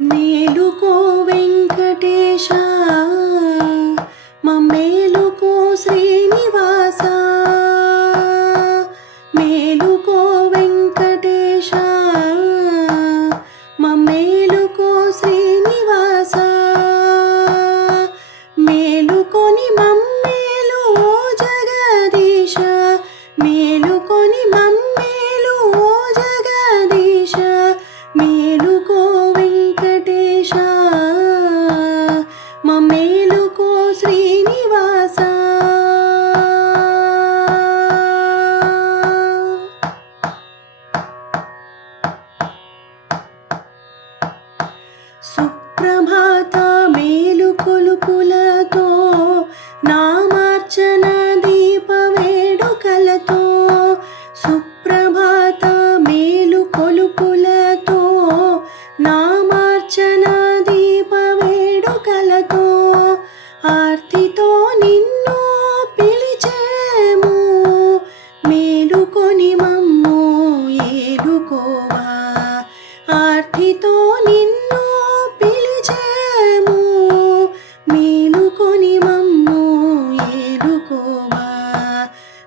మేలుకో వెంకటేశ మమ్మేలుకో శ్రీనివాస మేలుకో వెంకటేశ మమ్మేలుకో శ్రీనివాస మేలుకొని మమ్మేలు ఓ జగదీశ మేలుకొని మమ్మేలు ఓ జగదీశ మేలుకో వెంకటేశ మమ్మేలుకో శ్రీనివాస సుప్రభాత మేలుకొలుపులతో నామార్చన దీప వేడుకలతో సుప్రభాత మేలుకొలుపులతో నామార్చన దీప వేడుకలతో ఆర్తితో నిన్ను పిలిచేము మేలుకొని మమ్ము ఏలుకోవా ఆర్తితో నిన్ను పిలిచేము మేలుకొని మమ్ము ఏలుకోవా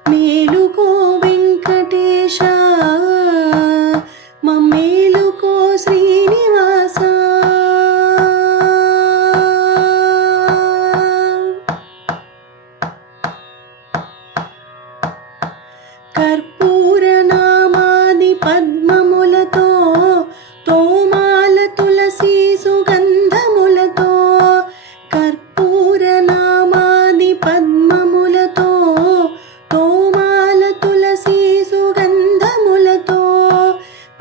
మేలుకో వెంకటేశ మమ్మేలుకో శ్రీనివాస కర్పూర నామాది పద్మములతో తోమాల తులసి సుగంధములతో కర్పూర నామాది పద్మములతో తోమాల తులసి సుగంధములతో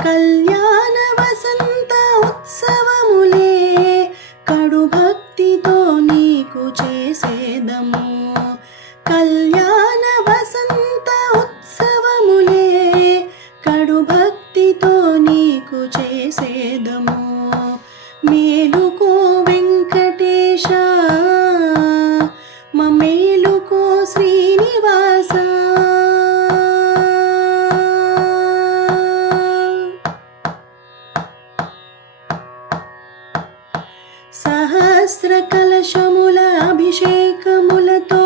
కళ్యాణ వసంత ఉత్సవములే కడు భక్తితో నీకు చేసేదము కళ్యాణ వసంత ఉత్సవములే కడు భక్తితో నీకు చేసేదము మేలుకో వెంకటేశ మమ్మేలుకో శ్రీనివాస సహస్ర కలశముల అభిషేకములతో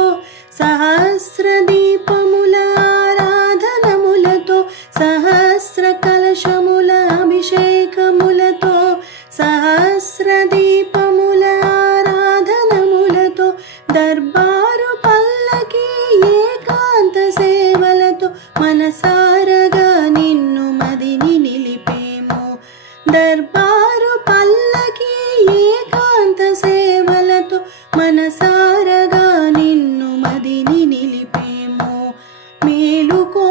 సహస్ర దీపముల ఆరాధనములతో సహస్ర కలశముల అభిషేకములతో సహస్ర దీపముల ఆరాధనములతో దర్బారు పల్లకి ఏకాంత సేవలతో మనసారగా నిన్ను మదిని నిలిపేము దర్బారు పల్లకి ఏకాంత సేవలతో మనసారగా నిన్ను మదిని నిలిపేము మేలుకో